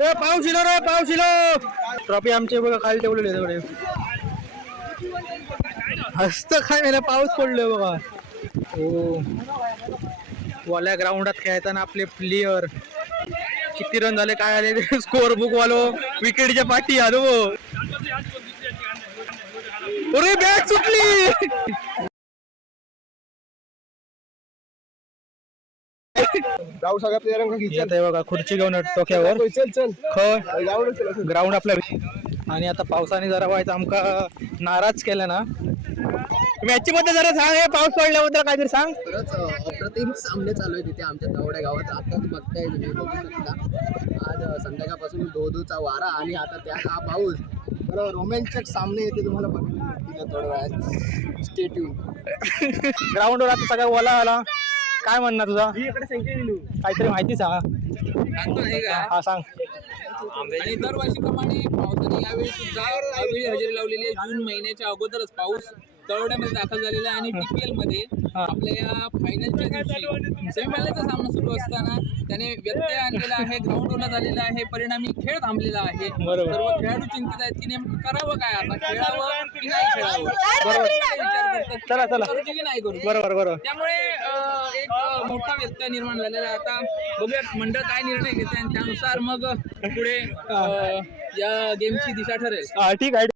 पाऊस इलो रे, पाऊस इलो. ट्रॉफी आमचे बघा खाली ठेवलेले सगळे. हस्त काय ना पाऊस पडलोय बघा. हो, वाल्या ग्राउंडात खेळताना आपले प्लेयर किती रन झाले काय आले स्कोर बुक वालो विकेटच्या पाठी आलो. अरे बॅट सुटली. जाऊ सगळ्या प्लेयरांना येत आहे बघा खुर्ची घेऊन टोक्यावर. चल चल ग्राउंड आपल्या. आणि आता पावसाने जरा व्हायचं आमका नाराज केलं ना. मॅच मध्ये जरा सांग, हे पाऊस पडल्याबद्दल काहीतरी सांग. खरंच अप्रतिम सामने चालू आहे तिथे आमच्या तावड्या गावात. आताच बघताय तुम्ही, बघू शकता आज संध्याकाळपासून धो-धोचा वारा आणि आता त्यात हा पाऊस. बरोबर रोमॅन्चक सामने येते तुम्हाला बघायला थोड्या वेळात. Stay tune. ग्राउंडवर आता सगळा ओला आला. काय म्हणणार तुझा? काहीतरी माहिती सांग. हा सांग. आणि दरवर्षीप्रमाणे पावसाने यावेळी सुद्धा अवेळी हजेरी लावलेली आहे. जून महिन्याच्या अगोदरच पाऊस तळवड्यामध्ये दाखल झालेला आहे. आणि DPL मध्ये आपल्या या फायनलच्या दिवशी सेमीफायनलचा सामना सुरू असताना त्याने व्यत्यय आणलेला आहे. ग्राउंडवरला झालेला आहे. परिणामी खेळ थांबलेला आहे. सर्व खेळाडू चिंतित आहेत की नेमकं करावं काय, आता खेळावं की नाही खेळावं. चला चला करू की नाही करू. बरोबर. त्यामुळे एक मोठा व्यत्यय निर्माण झालेला आहे. आता बघूया मंडळ काय निर्णय घेते आणि त्यानुसार मग पुढे या गेमची दिशा ठरेल. ठीक आहे.